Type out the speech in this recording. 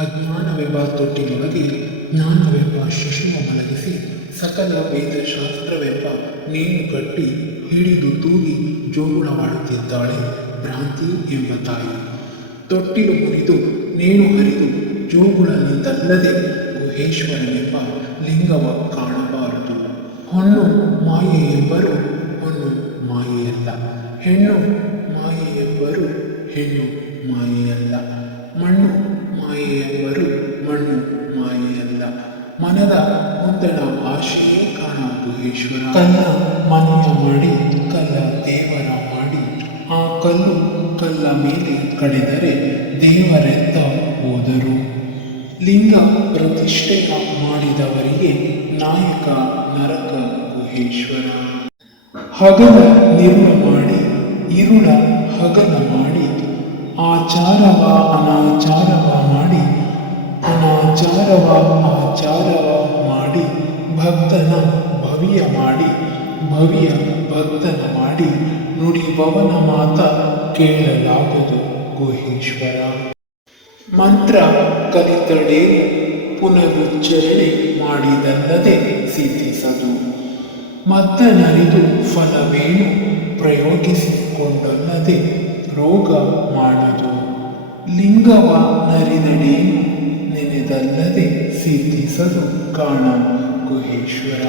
ಅಜ್ಞಾನವೆಂಬ ತೊಟ್ಟಿನೊಳಗೆ ಜ್ಞಾನವೆಂಬ ಶಿಶುವ ಮಲಗಿಸಿ, ಸಕಲ ವೇದಶಾಸ್ತ್ರವೆಂಬ ನೀನು ಕಟ್ಟಿ ಹಿಡಿದು ತೂಗಿ ಜೋಗುಳವಾಡುತ್ತಿದ್ದಾಳೆ ಭ್ರಾಂತಿ ಎಂಬ ತಾಯಿ. ತೊಟ್ಟಿಲು ಮುರಿದು ನೇಣು ಹರಿದು ಜೋಗುಳನಿಂದಲ್ಲದೆ ಗುಹೇಶ್ವರನೆಂಬ ಲಿಂಗವ ಕಾಣಬಾರದು. ಹೊನ್ನು ಮಾಯೆ ಎಂಬರು ಹೊನ್ನು ಮಾಯೆಯಲ್ಲ. ಹೆಣ್ಣು ಮಾಯೆ ಎಂಬರು ಹೆಣ್ಣು ಮಾಯೆಯಲ್ಲ. ಮಣ್ಣು ಮನದ ಮುಂದಣ ಭಾಷೆಯೇ ಕಾಣ ಗುಹೇಶ್ವರ ಕಲ್ಲ ಮನೆಯ ಮಾಡಿ, ಕಲ್ಲ ದೇವರ ಮಾಡಿ, ಆ ಕಲ್ಲು ಕಲ್ಲ ಮೇಲೆ ಕಡಿದರೆ ದೇವರೆತ್ತ ಹೋದರು. ಲಿಂಗ ಪ್ರತಿಷ್ಠೆ ಮಾಡಿದವರಿಗೆ ನಾಯಕ ನರಕ ಗುಹೇಶ್ವರ. ಹಗಲ ನಿರ್ಮ ಮಾಡಿ, ಇರುಳ ಹಗಲ ಮಾಡಿ, ಆಚಾರವ ಅನಾಚಾರವ ಮಾಡಿ, ಅನಾಚಾರವ ಆಚಾರವ ಮಾಡಿ, ಭಕ್ತನ ಭವಿಯ ಮಾಡಿ, ಭವಿಯ ಭಕ್ತನ ಮಾಡಿ ನುಡಿಬವನ ಮಾತ ಕೇಳಲಾಗದು ಗುಹೇಶ್ವರ. ಮಂತ್ರ ಕಲಿತಡೆ ಪುನರುಚ್ಚರಣೆ ಮಾಡಿದಲ್ಲದೆ ಸಿದ್ಧಿಸದು. ಮದ್ದನರಿದು ಫಲವೇನು ಪ್ರಯೋಗಿಸಿಕೊಂಡಲ್ಲದೆ ರೋಗ ಮಾಡದು. ಲಿಂಗವ ನರಿದಡೇನು ನೆನೆದಲ್ಲದೆ ಸಿದ್ಧಿಸದು ಕಾಣ ಗುಹೇಶ್ವರ